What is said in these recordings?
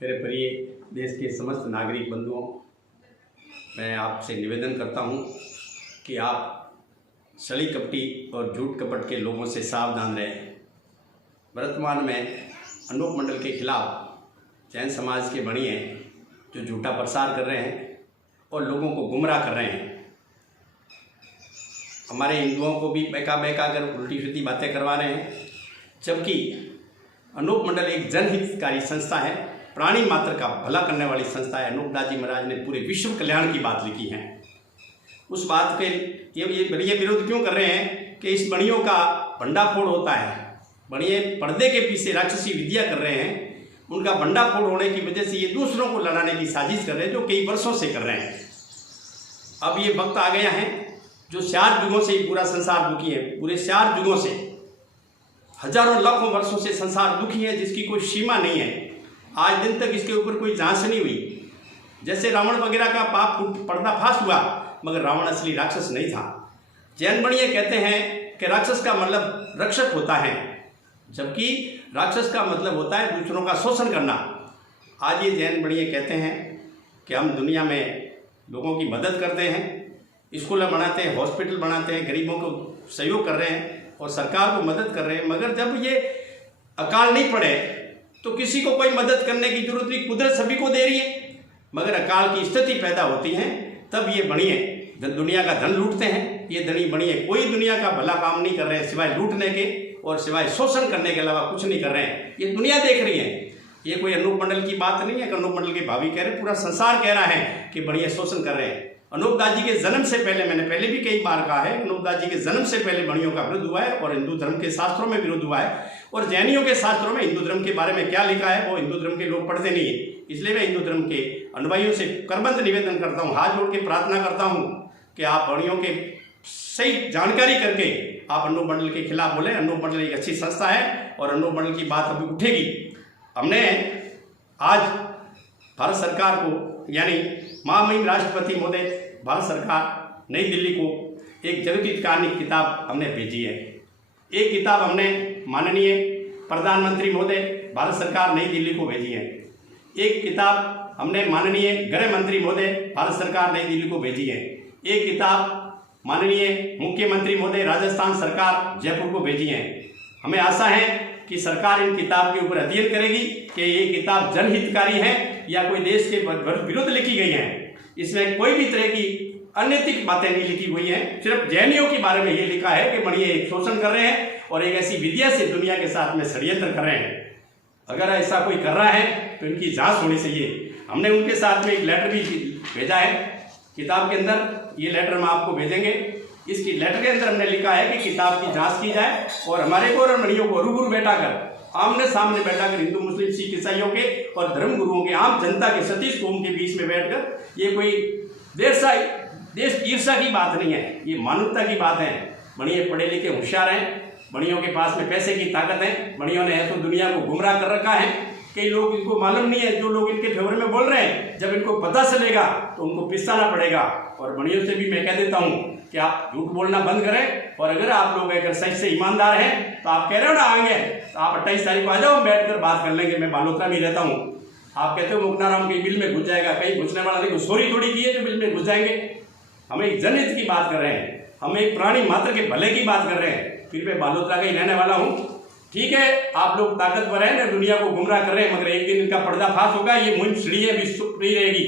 मेरे प्रिय देश के समस्त नागरिक बंधुओं, मैं आपसे निवेदन करता हूं कि आप छली कपटी और झूठ कपट के लोगों से सावधान रहें। वर्तमान में अनूप मंडल के खिलाफ जैन समाज के बणिए जो झूठा प्रसार कर रहे हैं और लोगों को गुमराह कर रहे हैं। हमारे हिंदुओं को भी बहका कर उल्टी सीधी बातें करवा रहे हैं, जबकि अनूप मंडल एक जनहितकारी संस्था है, प्राणी मात्र का भला करने वाली संस्था है। अनूप दास जी महाराज ने पूरे विश्व कल्याण की बात लिखी है। उस बात के ये विरोध क्यों कर रहे हैं कि इस बणियों का भंडाफोड़ होता है। बणिए पर्दे के पीछे राक्षसी विद्या कर रहे हैं। उनका भंडाफोड़ होने की वजह से ये दूसरों को लड़ाने की साजिश कर रहे हैं, जो कई वर्षों से कर रहे हैं। अब ये वक्त आ गया है जो 4 युगों से ही पूरा संसार दुखी है। पूरे 4 युगों से, हजारों लाखों वर्षों से संसार दुखी है, जिसकी कोई सीमा नहीं है। आज दिन तक इसके ऊपर कोई जांच नहीं हुई। जैसे रावण वगैरह का पाप पर्दाफाश हुआ, मगर रावण असली राक्षस नहीं था। जैन बणिए कहते हैं कि राक्षस का मतलब रक्षक होता है, जबकि राक्षस का मतलब होता है दूसरों का शोषण करना। आज ये जैन बणिए कहते हैं कि हम दुनिया में लोगों की मदद करते हैं, स्कूल बनाते हैं, हॉस्पिटल बनाते हैं, गरीबों को सहयोग कर रहे हैं और सरकार को मदद कर रहे हैं। मगर जब ये अकाल नहीं पड़े तो किसी को कोई मदद करने की जरूरत नहीं, कुदरत सभी को दे रही है। मगर अकाल की स्थिति पैदा होती है तब ये बणिए दुनिया का धन लूटते हैं। ये धनी बणिए कोई दुनिया का भला काम नहीं कर रहे हैं, सिवाय लूटने के और सिवाय शोषण करने के अलावा कुछ नहीं कर रहे हैं। ये दुनिया देख रही है। ये कोई अनूप मंडल की बात नहीं है कि अनूप मंडल के भाभी कह रहे, पूरा संसार कह रहा है कि बणिए शोषण कर रहे हैं। अनूप दास जी के जन्म से पहले, मैंने पहले भी कई बार कहा है, अनूप दास जी के जन्म से पहले बणियों का विरोध हुआ है और हिंदू धर्म के शास्त्रों में विरोध हुआ है। और जैनियों के शास्त्रों में हिंदू धर्म के बारे में क्या लिखा है वो हिंदू धर्म के लोग पढ़ते नहीं है। इसलिए मैं हिंदू धर्म के अनुयायियों से करबद्ध निवेदन करता हूँ, हाथ जोड़ के प्रार्थना करता हूँ कि आप बणियों के सही जानकारी करके आप अनूप मंडल के खिलाफ बोले। अनूप मंडल एक अच्छी संस्था है और अनूप मंडल की बात अभी उठेगी। हमने आज भारत सरकार को, यानी महामहिम राष्ट्रपति महोदय भारत सरकार नई दिल्ली को एक जगतित किताब हमने भेजी है। एक किताब हमने माननीय प्रधानमंत्री महोदय भारत सरकार नई दिल्ली को भेजी है। एक किताब हमने माननीय गृह मंत्री महोदय भारत सरकार नई दिल्ली को भेजी है। एक किताब माननीय मुख्यमंत्री महोदय राजस्थान सरकार जयपुर को भेजी है। हमें आशा है कि सरकार इन किताब के ऊपर अध्ययन करेगी कि ये किताब जनहितकारी है या कोई देश के विरुद्ध लिखी गई है। इसमें कोई भी तरह की अनैतिक बातें नहीं लिखी हुई हैं। सिर्फ जैनियों के बारे में ये लिखा है कि बणिए एक शोषण कर रहे हैं और एक ऐसी विद्या से दुनिया के साथ में षड्यंत्र कर रहे हैं। अगर ऐसा कोई कर रहा है तो इनकी जांच होनी चाहिए। हमने उनके साथ में एक लेटर भी भेजा है किताब के अंदर। ये लेटर हम आपको भेजेंगे। इस लेटर के अंदर हमने लिखा है कि किताब की जांच की जाए और हमारे को और बणियों को रूबरू बैठाकर, आमने सामने बैठाकर, हिंदू मुस्लिम सिख ईसाइयों के और धर्म गुरुओं के, आम जनता के, सतीश कौम के बीच में बैठकर, ये कोई देश ईर्षा की बात नहीं है, ये मानवता की बात है। बणिए पढ़े लिखे होशियार हैं, बणियों के पास में पैसे की ताकत है। बणियों ने तो दुनिया को गुमराह कर रखा है। कई लोग इनको मालूम नहीं है, जो लोग इनके फेवर में बोल रहे हैं, जब इनको पता चलेगा तो उनको पिसाना पड़ेगा। और बणियों से भी मैं कह देता हूँ कि आप झूठ बोलना बंद करें। और अगर आप लोग अगर सच से ईमानदार हैं तो आप कह रहे हो ना आएंगे, तो आप 28 तारीख को आ जाओ, बैठकर बात कर लेंगे। मैं बालोतरा में रहता हूँ। आप कहते हो मुक्ताराम के बिल में घुस जाएगा, कहीं घुसने वाला नहीं, सॉरी थोड़ी की है जो बिल में घुस जाएंगे। हम एक जनहित की बात कर रहे हैं, हम एक प्राणी मात्र के भले की बात कर रहे हैं। फिर मैं बालोतरा का ही रहने वाला हूँ। ठीक है, आप लोग ताकतवर हैं ना, दुनिया को गुमराह कर रहे हैं, मगर एक दिन इनका पर्दाफाश होगा। ये मुहिम सीढ़ी भी सुप्री रहेगी।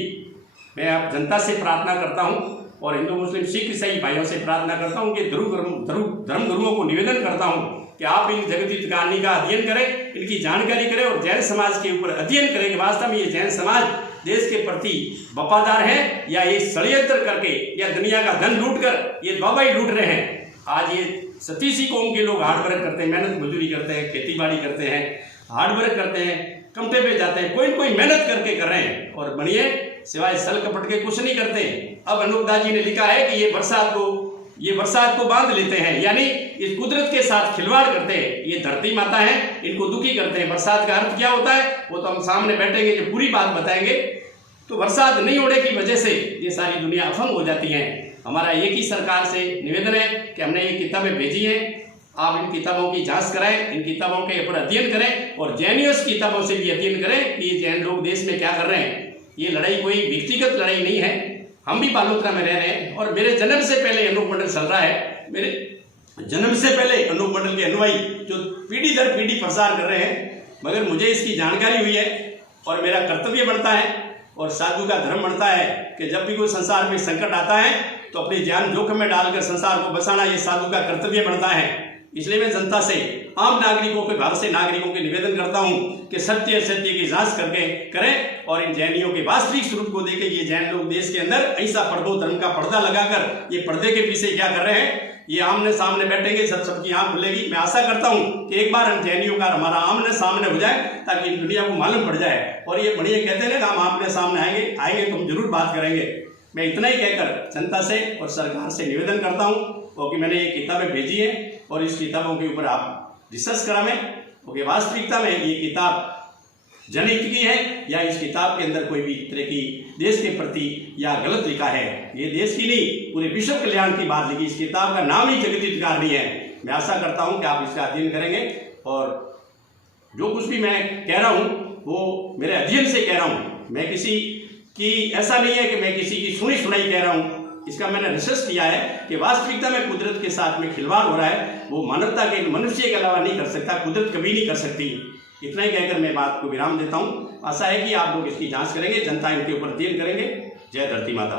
मैं आप जनता से प्रार्थना करता हूँ और हिंदू मुस्लिम सिख ईसाई भाइयों से प्रार्थना करता हूँ कि धर्म गुरुओं को निवेदन करता हूँ कि आप इन जगतित कहानी का अध्ययन करें, इनकी जानकारी करें और जैन समाज के ऊपर अध्ययन करें कि वास्तव में ये जैन समाज देश के प्रति वफादार है या ये षड्यंत्र करके या दुनिया का धन लूट कर ये बाबाई लूट रहे हैं। आज ये सतीसी कौम के लोग हार्ड वर्क करते हैं, मेहनत मजदूरी करते हैं, खेती बाड़ी करते हैं, हार्ड वर्क करते हैं, कमटे पे जाते हैं, कोई मेहनत करके कर रहे हैं। और बणिए सिवाय सल कपट के कुछ नहीं करते। अब अनूप दास जी ने लिखा है कि ये बरसात को बांध लेते हैं, यानी इस कुदरत के साथ खिलवाड़ करते हैं। ये धरती माता है, इनको दुखी करते हैं। बरसात का अर्थ क्या होता है वो तो हम सामने बैठेंगे, जो पूरी बात बताएंगे। तो बरसात नहीं होने की वजह से ये सारी दुनिया अफंग हो जाती है। हमारा एक ही सरकार से निवेदन है कि हमने ये किताबें भेजी हैं आप इन किताबों की जांच कराएं, इन किताबों के ऊपर अध्ययन करें और जैनियस किताबों से भी अध्ययन करें कि जैन लोग देश में क्या कर रहे हैं। ये लड़ाई कोई व्यक्तिगत लड़ाई नहीं है, हम भी बालोतरा में रह रहे हैं और मेरे जन्म से पहले अनूप मंडल चल रहा है। मेरे जन्म से पहले अनूप मंडल के अनुयायी जो पीढ़ी दर पीढ़ी प्रसार कर रहे हैं, मगर मुझे इसकी जानकारी हुई है और मेरा कर्तव्य बनता है और साधु का धर्म बनता है कि जब भी कोई संसार में संकट आता है तो अपनी जान जोखिम में डालकर संसार को बचाना ये साधु का कर्तव्य बनता है। इसलिए मैं जनता से, आम नागरिकों के भाव से नागरिकों के निवेदन करता हूं कि सत्य असत्य की जांच करके करें और इन जैनियों के वास्तविक स्वरूप को देखें। ये जैन लोग देश के अंदर ऐसा पर्दो धर्म का पर्दा लगाकर ये पर्दे के पीछे क्या कर रहे हैं, ये आमने सामने बैठेंगे, सबकी आंख खुलेगी। मैं आशा करता हूं कि एक बार हम जैनियों का हमारा आमने सामने हो जाए ताकि इन दुनिया को मालूम पड़ जाए। और ये बढ़िया कहते हैं ना, हम आमने सामने आएंगे तो हम जरूर बात करेंगे। मैं इतना ही कहकर जनता से और सरकार से निवेदन करता हूं क्योंकि मैंने ये किताबें भेजी है और इस किताबों के ऊपर आप रिसर्च करावें क्योंकि वास्तविकता में ये किताब जनहित की है या इस किताब के अंदर कोई भी तरह की देश के प्रति या गलत लिखा है। ये देश की नहीं, पूरे विश्व कल्याण की बात लिखी। इस किताब का नाम ही जगत हितकारी है। मैं आशा करता हूं कि आप इसका अध्ययन करेंगे और जो कुछ भी मैं कह रहा हूं वो मेरे अध्ययन से कह रहा हूं। मैं किसी की ऐसा नहीं है कि मैं किसी की सुनी सुनाई कह रहा हूं। इसका मैंने रिसर्च किया है कि वास्तविकता में कुदरत के साथ में खिलवाड़ हो रहा है, वो मानवता के मनुष्य के अलावा नहीं कर सकता, कुदरत कभी नहीं कर सकती। इतना ही कहकर मैं बात को विराम देता हूं। आशा है कि आप लोग इसकी जांच करेंगे, जनता इनके ऊपर अध्ययन करेंगे। जय धरती माता।